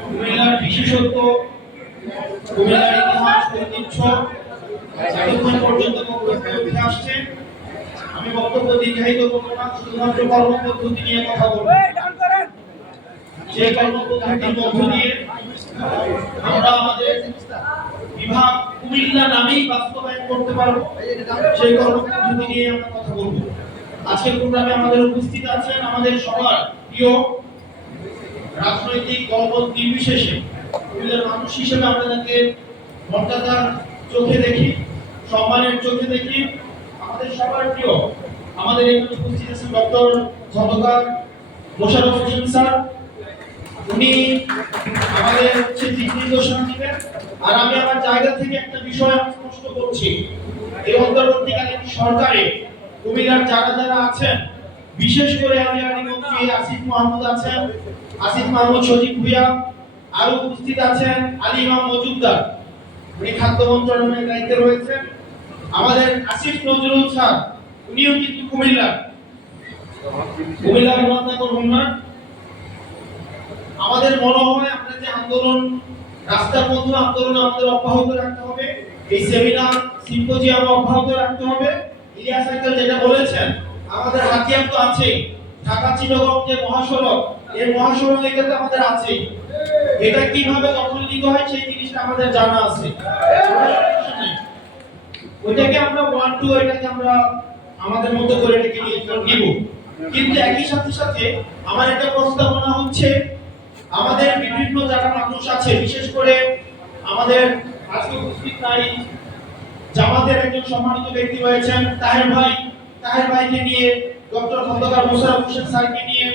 কুমিল্লার বিশেষত্ব, কুমিল্লার ইতিহাস, ঐতিহ্য এতক্ষণ পর্যন্ত বক্তব্য আসছে। আমি বক্তব্য দীর্ঘায়িত করবো না, শুধুমাত্র কর্মপদ্ধতি নিয়ে কথা বলবো। যে কর্মপদ্ধতির মধ্য দিয়ে আমরা আমাদের বিভাগ কুমিল্লা নামেই বাস্তবায়ন করতে পারবো, সেই কর্মপদ্ধতি নিয়ে আমরা কথা বলবো। আজকের প্রোগ্রামে আমাদের উপস্থিত আছেন আমাদের সবার প্রিয় রাজনৈতিক দলমত নির্বিশেষে কুমিল্লার মানুষ হিসেবে আমরা তাকে মর্যাদার চোখে দেখি, সম্মানের চোখে দেখি। আমাদের সবার প্রিয় আমাদের এখানে উপস্থিত আছেন ডক্টর খন্দকার মোশাররফ হোসেন স্যার। উনি আমাদের দিক নির্দেশনা দিবেন। আর আমি আমার জায়গা থেকে একটা বিষয় স্পষ্ট করছি, এই অন্তর্বর্তীকালীন সরকারে কুমিল্লার যারা যারা আছেন, বিশেষ করে আলিয়ারি মন্ত্রী আসিফ মাহমুদ আছেন, আসিফ মাহমুদ সজীব ভুইয়া, আরো উপস্থিত আছেন আলী ইমাম মজুমদার, উনি খাদ্য মন্ত্রণালয়ের দায়িত্বে রয়েছেন। আমাদের আসিফ নজরুল স্যার, উনিও কিন্তু কুমিল্লার মহানগর উন্নয়ন। আমাদের মনে হয় আমরা যে আন্দোলন, রাস্তার বন্ধু আন্দোলন আমাদের অব্যাহত রাখতে হবে, এই সেমিনার সিম্পোজিয়াম অব্যাহত রাখতে হবে। ইলিয়াস আঙ্কেল যেটা বলেছেন, আমাদের হাতিয়ার তো আছেই, ঢাকা চিটাগং যে মহাসড়ক, এই মহাসড়ক এটাতে আমাদের আছেই। এটা কিভাবে দখল নিতে হয় সেই জিনিসটা আমাদের জানা আছে, ওইটাকে আমরা 1-2 এটাকে আমরা আমাদের মতো করে এটাকে নিব। কিন্তু একই সাথে সাথে আমার একটা প্রস্তাবনা হচ্ছে, আমাদের বিভিন্ন যারা মানুষ আছে, বিশেষ করে আমাদের আজকে উপস্থিত নাই জামাতের একজন সম্মানিত ব্যক্তি রয়েছেন তাহের ভাইকে নিয়ে, ডক্টর খন্দকার মোশাররফ হোসেন স্যারকে নিয়ে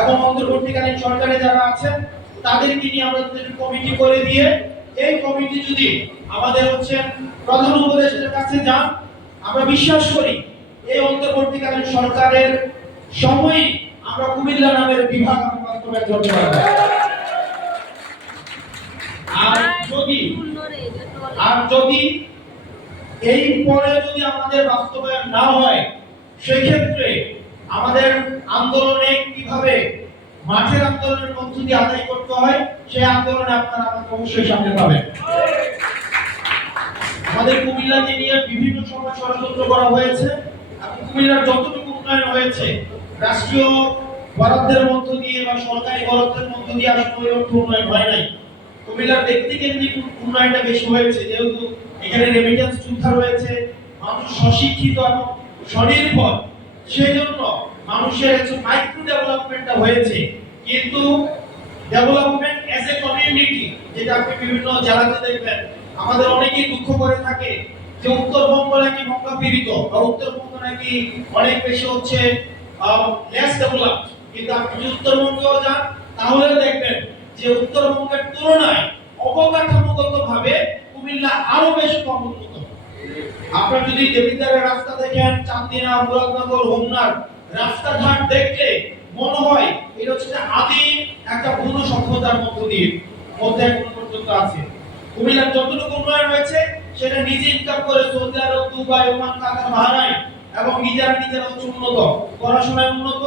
এবং অন্তর্বর্তীকালীন সরকারে যারা আছেন তাদেরকে নিয়ে আমরা কমিটি করে দিয়ে, এই কমিটি যদি আমাদের প্রধান উপদেষ্টার কাছে যান, আমরা বিশ্বাস করি এই অন্তর্বর্তীকালীন সরকারের সময়ই আমরা কুমিল্লা নামের বিভাগ বাস্তবায়ন করতে পারবো। আর যদি এই পরে যদি আমাদের বাস্তবায়ন না হয়, সেই ক্ষেত্রে আমাদের আন্দোলনে কিভাবে মাঠের আন্দোলনের মধ্য দিয়ে আদায় করতে হয়, সেই আন্দোলনে আপনারা আমাকে অবশ্যই সামনে পাবেন। আমাদের কুমিল্লাকে নিয়ে বিভিন্ন সময় ষড়যন্ত্র করা হয়েছে, এবং কুমিল্লার যতটুকু উন্নয়ন হয়েছে রাষ্ট্রীয় বরাদ্দের মধ্য দিয়ে বা সরকারি বরাদ্দের মধ্য দিয়ে আসলে উন্নয়ন হয় নাই। কুমিল্লার ব্যক্তিকেন্দ্রিক উন্নয়নটা বেশি হয়েছে, যেহেতু এখানে রেমিটেন্স যোদ্ধা রয়েছে, মানুষ অশিক্ষিত এবং স্বনির্ভর, সেই জন্য মানুষের মাইক্রো ডেভেলপমেন্টটা হয়েছে। কিন্তু ডেভেলপমেন্ট অ্যাজ এ কমিউনিটি, যেটা আপনি বিভিন্ন জেলাতে দেখবেন, আমাদের অনেকেই দুঃখ করে থাকে যে উত্তরবঙ্গ নাকি মঙ্গলপীড়িত বা উত্তরবঙ্গ নাকি অনেক বেশি লেস ডেভেলপড। কিন্তু আপনি যদি উত্তরবঙ্গেও যান তাহলে দেখবেন যে উত্তরবঙ্গের তুলনায় অবকাঠামোগতভাবে কুমিল্লা আরো বেশি কম উন্নত। আপনারা যদি দেবিদ্বারের রাস্তা দেখেন, চান্দিনা, মুরাদনগর, হোমনার রাস্তাঘাট দেখলে মনে হয় এটা আদিম একটা পূর্ণ সভ্যতার মধ্যে এখন পর্যন্ত আছে। কুমিল্লার যতটুকু উন্নয়ন হয়েছে সেটা নিজে ইনকাম করে সৌদি আরব, দুবাই, ওমান, কাতার, বাহরাইন এবং নিজেরা উন্নত, পড়াশোনায় উন্নত।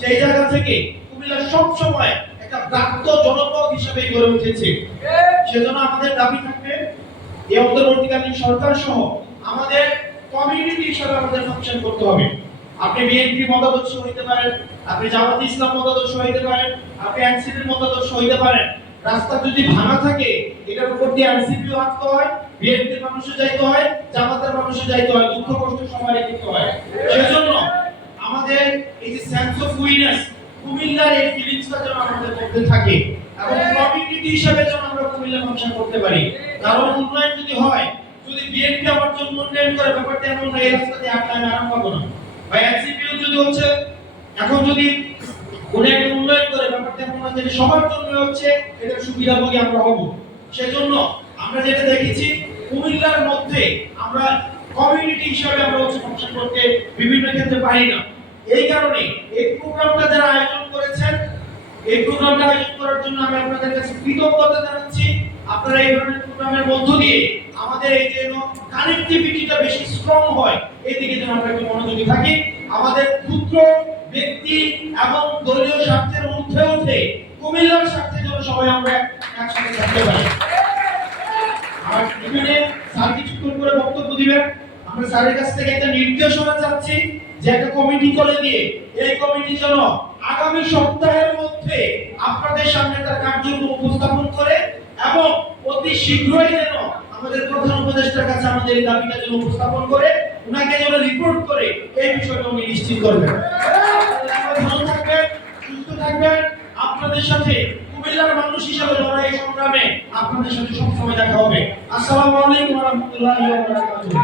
সেই জায়গা থেকে কুমিল্লা সবসময় একটা প্রাপ্ত জনপদ হিসেবে গড়ে উঠেছে। সেজন্য আমাদের দাবি থাকবে এই অন্তর্বর্তীকালীন সরকার সহ আমাদের কমিউনিটি হিসেবে আমাদের ফাংশন করতে হবে। আপনি বিএনপি মতাদর্শ হইতে পারেন, আপনি জামাত ইসলাম মতাদর্শ হইতে পারেন, আপনি এনসিপির মতাদর্শ হইতে পারেন। রাস্তা যদি ভাঙা থাকে এটার উপর দিয়ে এনসিপিও আসতে হয়, বিএনপির মানুষও যাইতে হয়, জামাতের মানুষও যাইতে হয়, দুঃখ কষ্ট সবারই করতে হয়। সেজন্য আমাদের এই যে সেন্স অফ উইনেস, কুমিল্লার এই ফিলিংসটা যেন আমাদের মধ্যে থাকে এবং কমিউনিটি হিসেবে যেন আমরা কুমিল্লা ফাংশন করতে পারি। কারণ উন্নয়ন যদি হয়, যদি বিএনপি আমার জন্য উন্নয়ন করে, ব্যাপারটা এমন না এই রাস্তা দিয়ে আমি আরাম পাবো না, বা এনসিপিও যদি এখন যদি কোন একটা উন্নয়ন করে, ব্যাপারটা এমন না যে সবার জন্য এটা সুবিধাভোগী আমরা হব। সেজন্য আমরা যেটা দেখেছি কুমিল্লার মধ্যে আমরা কমিউনিটি হিসেবে আমরা ফাংশন করতে বিভিন্ন ক্ষেত্রে পারি না। এই কারণে এই প্রোগ্রামটা যারা আয়োজন করেছেন, এই প্রোগ্রামটা আয়োজন করার জন্য আমি আপনাদের কাছে কৃতজ্ঞতা জানাচ্ছি। আপনারা এই ধরনের প্রোগ্রামের মধ্য দিয়ে আমাদের এই যে কানেক্টিভিটিটা বেশি স্ট্রং হয়, এই দিকে যেন আমরা একটু মনোযোগী থাকি। আমাদের ক্ষুদ্র ব্যক্তি এবং দলীয় স্বার্থের ঊর্ধ্বে উঠে কুমিল্লার স্বার্থে যেন সবাই আমরা একসাথে থাকতে পারি। আর এখানে স্যার কিছুক্ষণ করে বক্তব্য দিবেন। আমরা স্যারের কাছ থেকে একটা নির্দেশনা চাচ্ছি যে একটা কমিটি করে দিয়ে এই কমিটি যেন আগামী সপ্তাহের মধ্যে আপনাদের সামনে তার কার্যক্রম উপস্থাপন করে এবং অতি শীঘ্রই যেন আমাদের প্রধান উপদেষ্টার কাছে আমাদের এই দাবিটা যেন উপস্থাপন করে উনাকে যেন রিপোর্ট করে এই বিষয়টা উনি নিশ্চিত করবেন। ভালো থাকবেন, সুস্থ থাকবেন। আপনাদের সাথে কুমিল্লার মানুষ হিসেবে লড়াই সংগ্রামে আপনাদের সাথে সবসময় দেখা হবে। আসসালামু আলাইকুম ওয়া রাহমাতুল্লাহি ওয়া বারাকাতুহু।